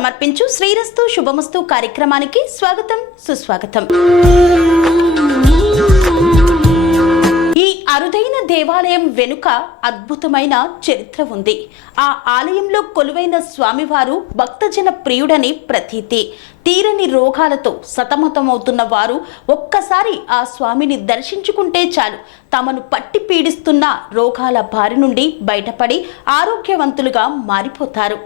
సమర్పించు శ్రీరస్తు శుభమస్తు కార్యక్రమానికి స్వాగతం సుస్వాగతం. ఈ అరుదైన దేవాలయం వెనుక అద్భుతమైన చరిత్ర ఉంది. ఆ ఆలయంలో కొలువైన స్వామివారు భక్తజన ప్రియుడని ప్రతీతి. తీరని రోగాలతో సతమతమవుతున్న వారు ఒక్కసారి ఆ స్వామిని దర్శించుకుంటే చాలు తమను పట్టి పీడిస్తున్న రోగాల బారి నుండి బయటపడి ఆరోగ్యవంతులుగా మారిపోతారు.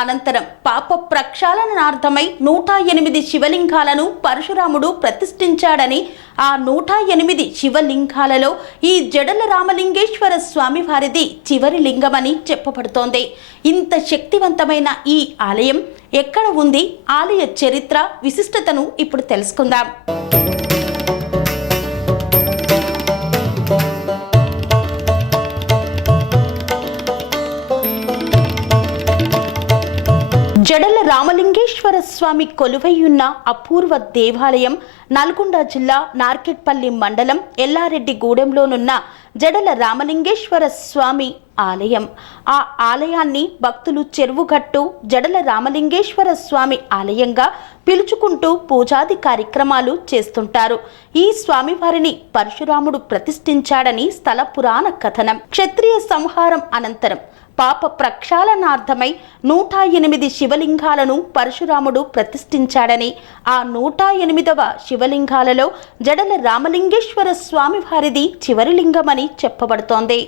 అనంతరం పాప ప్రక్షాళనార్థమై 108 శివలింగాలను పరశురాముడు ప్రతిష్ఠించాడని, ఆ 108 శివలింగాలలో ఈ జడల రామలింగేశ్వర స్వామి వారిది చివరి లింగమని చెప్పబడుతోంది. ఇంత శక్తివంతమైన ఈ ఆలయం ఎక్కడ ఉంది? ఆలయ చరిత్ర విశిష్టతను ఇప్పుడు తెలుసుకుందాం. జడల రామలింగేశ్వర స్వామి కొలువైయున్న అపూర్వ దేవాలయం నల్గొండ జిల్లా నార్కెట్పల్లి మండలం ఎల్లారెడ్డిగూడెంలోనున్న జడల రామలింగేశ్వర స్వామి ఆలయం. ఆ ఆలయాన్ని భక్తులు చెరువుగట్టు జడల రామలింగేశ్వర స్వామి ఆలయంగా పిలుచుకుంటూ పూజాది కార్యక్రమాలు చేస్తుంటారు. ఈ స్వామివారిని పరశురాముడు ప్రతిష్ఠించాడని స్థల పురాణ కథనం. క్షత్రియ సంహారం అనంతరం పాప ప్రక్షాళనార్థమై 108 శివలింగాలను పరశురాముడు ప్రతిష్ఠించాడని, ఆ 108వ శివలింగాలలో జడల రామలింగేశ్వర స్వామి వారిది చివరి లింగమని చెప్పబడుతోంది.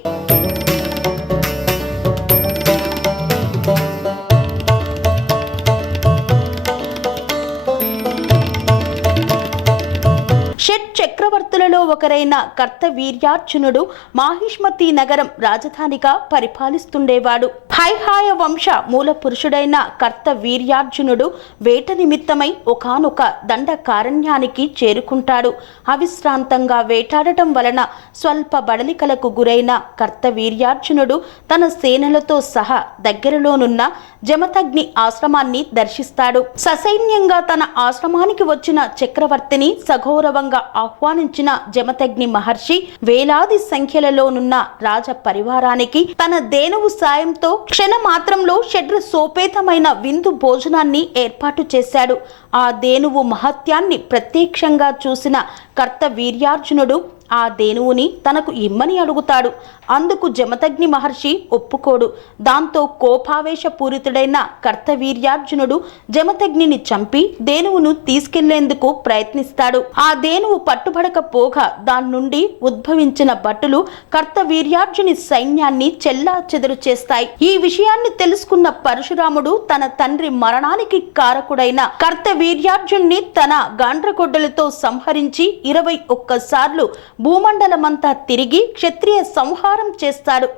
షట్ చక్రవర్తులలో ఒకరైన కర్తవీర్యార్జునుడు మాహిష్మతి నగరం రాజధానిగా పరిపాలిస్తుండేవాడు. హైహాయ వంశ మూల పురుషుడైన కర్తవీర్యార్జునుడు వేట నిమిత్తమై ఒకానొక దండకారణ్యానికి చేరుకుంటాడు. అవిశ్రాంతంగా వేటాడటం వలన స్వల్ప బడలికలకు గురైన కర్తవీర్యార్జునుడు తన సేనలతో సహా దగ్గరలోనున్న జమదగ్ని ఆశ్రమాన్ని దర్శిస్తాడు. ససైన్యంగా తన ఆశ్రమానికి వచ్చిన చక్రవర్తిని సగౌరవంగా ఆహ్వానించిన జమదగ్ని మహర్షి వేలాది సంఖ్యలలోనున్న రాజ పరివారానికి తన దేనువు సాయంతో క్షణమాత్రంలో షడ్ర సోపేతమైన విందు భోజనాన్ని ఏర్పాటు చేశాడు. ఆ దేనువు మహత్యాన్ని ప్రత్యక్షంగా చూసిన కర్తవీర్యార్జునుడు ఆ దేనువుని తనకు ఇమ్మని అడుగుతాడు. అందుకు జమదగ్ని మహర్షి ఒప్పుకోడు. దాంతో కోపావేశపూరితుడైన కర్తవీర్యార్జునుడు జమదగ్నిని చంపి దేనువును తీసుకెళ్లేందుకు ప్రయత్నిస్తాడు. ఆ దేనువు పట్టుబడకపోగా దాని నుండి ఉద్భవించిన భటులు కర్తవీర్యార్జుని సైన్యాన్ని చెల్లా చెదరు చేస్తాయి. ఈ విషయాన్ని తెలుసుకున్న పరశురాముడు తన తండ్రి మరణానికి కారకుడైన కర్తవీర్యార్జున్ని తన గాండ్రగొడ్డలతో సంహరించి 21 సార్లు భూమండలమంతా తిరిగి క్షత్రియ సంహారం చేస్తాడు.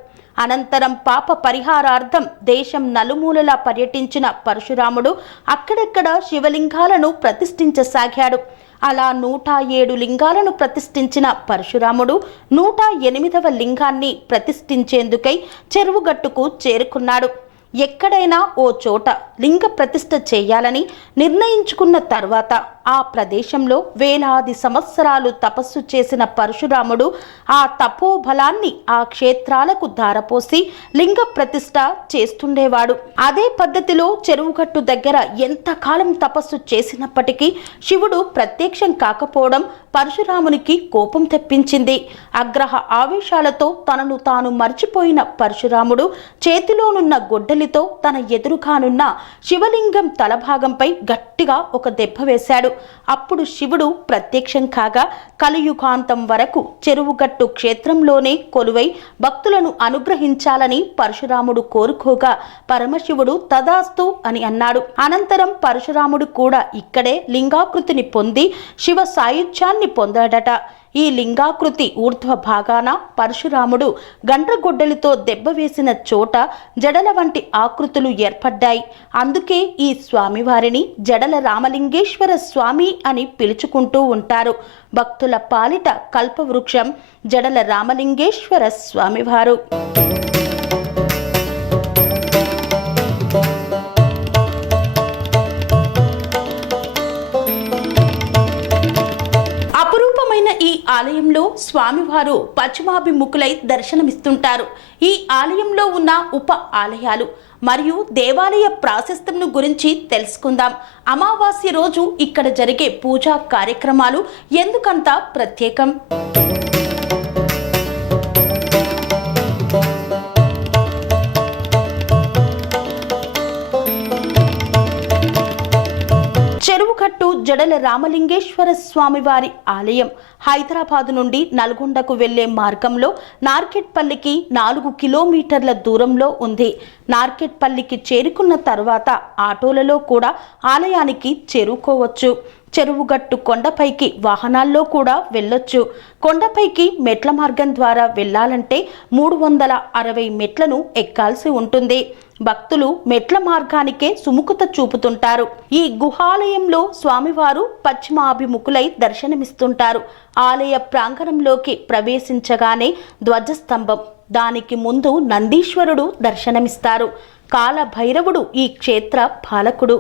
అనంతరం పాప పరిహారార్థం దేశం నలుమూలలా పర్యటించిన పరశురాముడు అక్కడెక్కడ శివలింగాలను ప్రతిష్ఠించసాగాడు. అలా 107 లింగాలను ప్రతిష్ఠించిన పరశురాముడు 108వ లింగాన్ని ప్రతిష్ఠించేందుకై చెరువుగట్టుకు చేరుకున్నాడు. ఎక్కడైనా ఓ చోట లింగ ప్రతిష్ఠ చేయాలని నిర్ణయించుకున్న తర్వాత ఆ ప్రదేశంలో వేలాది సంవత్సరాలు తపస్సు చేసిన పరశురాముడు ఆ తపోబలాన్ని ఆ క్షేత్రాలకు ధారపోసి లింగ ప్రతిష్ఠ చేస్తుండేవాడు. అదే పద్ధతిలో చెరువుగట్టు దగ్గర ఎంతకాలం తపస్సు చేసినప్పటికీ శివుడు ప్రత్యక్షం కాకపోవడం పరశురామునికి కోపం తెప్పించింది. ఆగ్రహ ఆవేశాలతో తనను తాను మర్చిపోయిన పరశురాముడు చేతిలోనున్న గొడ్డలితో తన ఎదురుగానున్న శివలింగం తలభాగంపై గట్టిగా ఒక దెబ్బ వేశాడు. అప్పుడు శివుడు ప్రత్యక్షం కాగా కలియుగాంతం వరకు చెరువుగట్టు క్షేత్రంలోనే కొలువై భక్తులను అనుగ్రహించాలని పరశురాముడు కోరుకోగా పరమశివుడు తదాస్తు అని అన్నాడు. అనంతరం పరశురాముడు కూడా ఇక్కడే లింగాకృతిని పొంది శివ సాయుధ్యాన్ని పొందాడట. ఈ లింగాకృతి ఊర్ధ్వ భాగాన పరశురాముడు గండ్రగొడ్డలితో దెబ్బ వేసిన చోట జడల వంటి ఆకృతులు ఏర్పడ్డాయి. అందుకే ఈ స్వామివారిని జడల రామలింగేశ్వర స్వామి అని పిలుచుకుంటూ ఉంటారు. భక్తుల పాలిట కల్పవృక్షం జడల రామలింగేశ్వర స్వామివారు. ఆలయంలో స్వామివారు పశ్చిమాభిముఖులై దర్శనమిస్తుంటారు. ఈ ఆలయంలో ఉన్న ఉప ఆలయాలు మరియు దేవాలయ ప్రాశస్త్యంను గురించి తెలుసుకుందాం. అమావాస్య రోజు ఇక్కడ జరిగే పూజా కార్యక్రమాలు ఎందుకంత ప్రత్యేకం? చెరువుగట్టు జడల రామలింగేశ్వర స్వామివారి ఆలయం హైదరాబాదు నుండి నల్గొండకు వెళ్లే మార్గంలో నార్కెట్పల్లికి 4 కిలోమీటర్ల దూరంలో ఉంది. నార్కెట్పల్లికి చేరుకున్న తర్వాత ఆటోలలో కూడా ఆలయానికి చేరుకోవచ్చు. చెరువుగట్టు కొండపైకి వాహనాల్లో కూడా వెళ్ళొచ్చు. కొండపైకి మెట్ల మార్గం ద్వారా వెళ్ళాలంటే 360 మెట్లను ఎక్కాల్సి ఉంటుంది. భక్తులు మెట్ల మార్గానికే సుముఖత చూపుతుంటారు. ఈ గుహాలయంలో స్వామివారు పశ్చిమాభిముఖులై దర్శనమిస్తుంటారు. ఆలయ ప్రాంగణంలోకి ప్రవేశించగానే ధ్వజస్తంభం, దానికి ముందు నందీశ్వరుడు దర్శనమిస్తారు. కాలభైరవుడు ఈ క్షేత్ర పాలకుడు.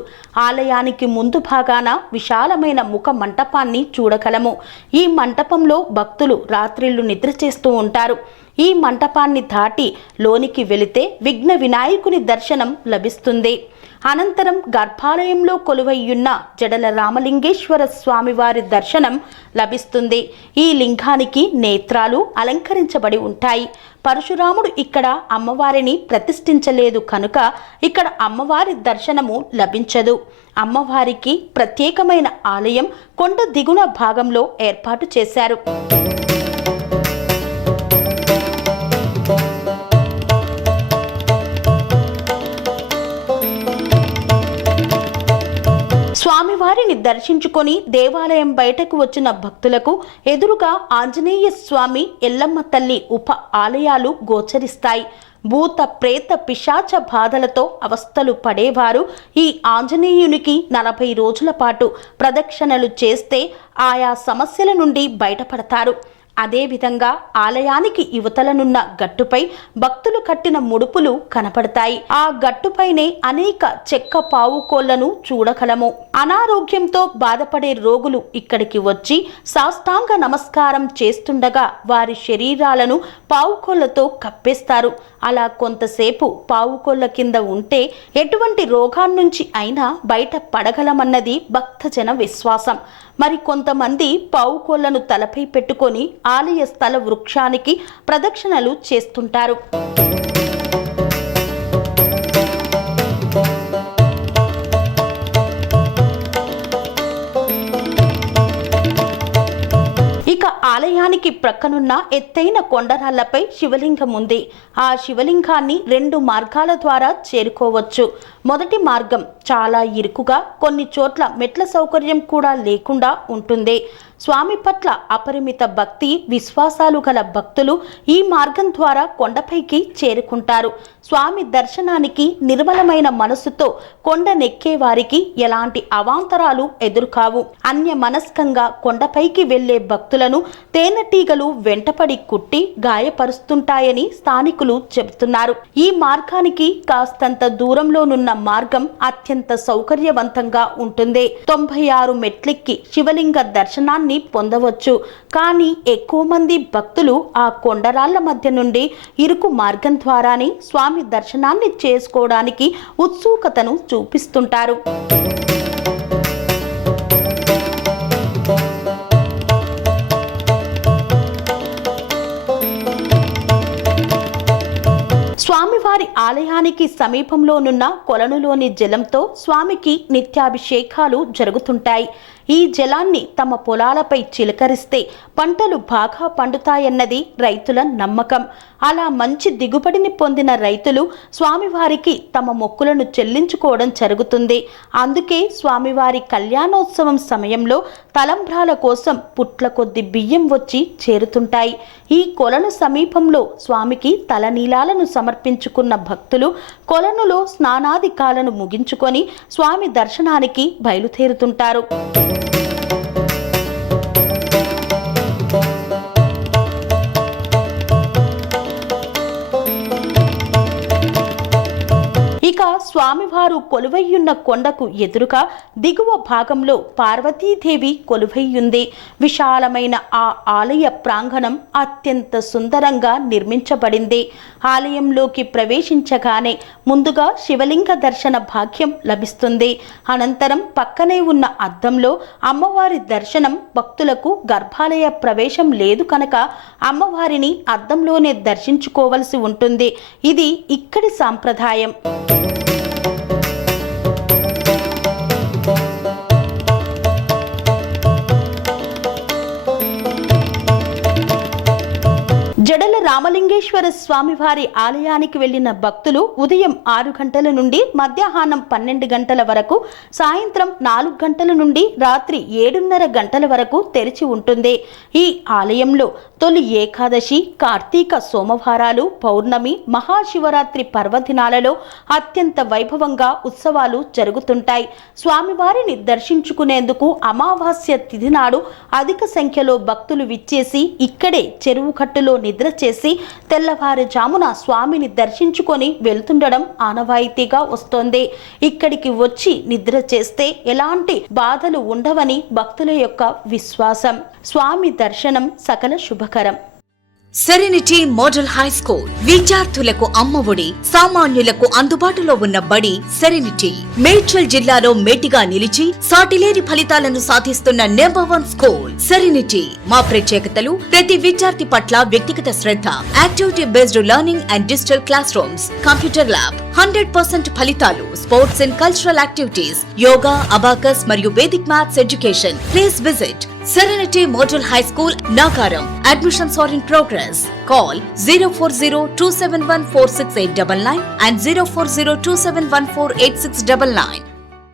ఆలయానికి ముందు భాగాన విశాలమైన ముఖ మంటపాన్ని చూడగలము. ఈ మంటపంలో భక్తులు రాత్రిళ్లు నిద్ర చేస్తూ ఉంటారు. ఈ మంటపాన్ని దాటి లోనికి వెళితే విఘ్న వినాయకుని దర్శనం లభిస్తుంది. అనంతరం గర్భాలయంలో కొలువయ్యున్న జడల రామలింగేశ్వర స్వామివారి దర్శనం లభిస్తుంది. ఈ లింగానికి నేత్రాలు అలంకరించబడి ఉంటాయి. పరశురాముడు ఇక్కడ అమ్మవారిని ప్రతిష్ఠించలేదు కనుక ఇక్కడ అమ్మవారి దర్శనము లభించదు. అమ్మవారికి ప్రత్యేకమైన ఆలయం కొండ దిగున భాగంలో ఏర్పాటు చేశారు. స్వామివారిని దర్శించుకొని దేవాలయం బయటకు వచ్చిన భక్తులకు ఎదురుగా ఆంజనేయ స్వామి, ఎల్లమ్మ తల్లి ఉప ఆలయాలు గోచరిస్తాయి. భూత ప్రేత పిశాచ బాధలతో అవస్థలు పడేవారు ఈ ఆంజనేయునికి 40 రోజుల పాటు ప్రదక్షిణలు చేస్తే ఆయా సమస్యల నుండి బయటపడతారు. అదేవిధంగా ఆలయానికి యువతలనున్న గట్టుపై భక్తులు కట్టిన ముడుపులు కనపడతాయి. ఆ గట్టుపైనే అనేక చెక్క పావుకోళ్లను చూడగలము. అనారోగ్యంతో బాధపడే రోగులు ఇక్కడికి వచ్చి సాష్టాంగ నమస్కారం చేస్తుండగా వారి శరీరాలను పావుకోళ్లతో కప్పేస్తారు. అలా కొంతసేపు పావుకోళ్ల కింద ఉంటే ఎటువంటి రోగాన్నించి అయినా బయట పడగలమన్నది భక్తజన విశ్వాసం. మరి కొంతమంది పావుకోళ్లను తలపై పెట్టుకొని ఆలయ స్థల వృక్షానికి ప్రదక్షిణలు చేస్తుంటారు. ఇక ఆలయానికి ప్రక్కనున్న ఎత్తైన కొండరాళ్లపై శివలింగం ఉంది. ఆ శివలింగాన్ని 2 మార్గాల ద్వారా చేరుకోవచ్చు. మొదటి మార్గం చాలా ఇరుకుగా, కొన్ని చోట్ల మెట్ల సౌకర్యం కూడా లేకుండా ఉంటుంది. స్వామి పట్ల అపరిమిత భక్తి విశ్వాసాలు గల భక్తులు ఈ మార్గం ద్వారా కొండపైకి చేరుకుంటారు. స్వామి దర్శనానికి నిర్మలమైన మనసుతో కొండనెక్కే వారికి ఎలాంటి అవాంతరాలు ఎదురుకావు. అన్య మనస్కంగా కొండపైకి వెళ్లే భక్తులను తేనెటీగలు వెంటపడి కుట్టి గాయపరుస్తుంటాయని స్థానికులు చెబుతున్నారు. ఈ మార్గానికి కాస్తంత దూరంలోనున్న మార్గం అత్యంత సౌకర్యవంతంగా ఉంటుంది. 96 మెట్లెక్కి శివలింగ దర్శనాన్ని పొందవచ్చు. కానీ ఎక్కువ మంది భక్తులు ఆ కొండరాళ్ల మధ్య నుండి ఇరుకు మార్గం ద్వారానే స్వామి దర్శనాన్ని చేసుకోవడానికి ఉత్సుకతను చూపిస్తుంటారు. స్వామివారి ఆలయానికి సమీపంలోనున్న కొలనులోని జలంతో స్వామికి నిత్యాభిషేకాలు జరుగుతుంటాయి. ఈ జలాన్ని తమ పొలాలపై చిలకరిస్తే పంటలు బాగా పండుతాయన్నది రైతుల నమ్మకం. అలా మంచి దిగుబడిని పొందిన రైతులు స్వామివారికి తమ మొక్కులను చెల్లించుకోవడం జరుగుతుంది. అందుకే స్వామివారి కళ్యాణోత్సవం సమయంలో తలంబ్రాల కోసం పుట్ల కొద్ది బియ్యం వచ్చి చేరుతుంటాయి. ఈ కొలను సమీపంలో స్వామికి తలనీలాలను సమర్పించుకున్న భక్తులు కొలనులో స్నానాధికాలను ముగించుకొని స్వామి దర్శనానికి బయలుదేరుతుంటారు. ఇక స్వామివారు కొలువయ్యున్న కొండకు ఎదురుగా దిగువ భాగంలో పార్వతీదేవి కొలువయ్యుంది. విశాలమైన ఆ ఆలయ ప్రాంగణం అత్యంత సుందరంగా నిర్మించబడింది. ఆలయంలోకి ప్రవేశించగానే ముందుగా శివలింగ దర్శన భాగ్యం లభిస్తుంది. అనంతరం పక్కనే ఉన్న అద్దంలో అమ్మవారి దర్శనం. భక్తులకు గర్భాలయ ప్రవేశం లేదు కనుక అమ్మవారిని అద్దంలోనే దర్శించుకోవలసి ఉంటుంది. ఇది ఇక్కడి సాంప్రదాయం. జడల రామలింగేశ్వర స్వామివారి ఆలయానికి వెళ్లిన భక్తులు ఉదయం 6 గంటల నుండి మధ్యాహ్నం 12 గంటల వరకు, సాయంత్రం 4 గంటల నుండి రాత్రి 7:30 గంటల వరకు తెరిచి ఉంటుంది. ఈ ఆలయంలో తొలి ఏకాదశి, కార్తీక సోమవారాలు, పౌర్ణమి, మహాశివరాత్రి పర్వదినాలలో అత్యంత వైభవంగా ఉత్సవాలు జరుగుతుంటాయి. స్వామివారిని దర్శించుకునేందుకు అమావాస్య తిథి నాడు అధిక సంఖ్యలో భక్తులు విచ్చేసి ఇక్కడే చెరువు కట్టులో నిద్ర చేసి తెల్లవారుజామున స్వామిని దర్శించుకొని వెళ్తుండడం ఆనవాయితీగా వస్తోంది. ఇక్కడికి వచ్చి నిద్ర చేస్తే ఎలాంటి బాధలు ఉండవని భక్తుల యొక్క విశ్వాసం. స్వామి దర్శనం సకల శుభకరం. సెరెనిటీ మోడల్ హై స్కూల్ విద్యార్థులకు అమ్మఒడి, సామాన్యులకు అందుబాటులో ఉన్న బడి సెరెనిటీ. మేడ్చల్ జిల్లాలో మేటిగా నిలిచి సాటిలేని ఫలితాలను సాధిస్తున్న నంబర్ 1 స్కూల్ సెరెనిటీ. మా ప్రత్యేకతలు: ప్రతి విద్యార్థి పట్ల వ్యక్తిగత శ్రద్ధ, activity based learning and digital class rooms, computer lab, 100% ఫలితాలు, sports and cultural activities, yoga, abacus మరియు Vedic maths education. Please visit Serenity Model High School, Nagaram. Admissions are in progress. Call 040-271-46899 and 040-271-48699.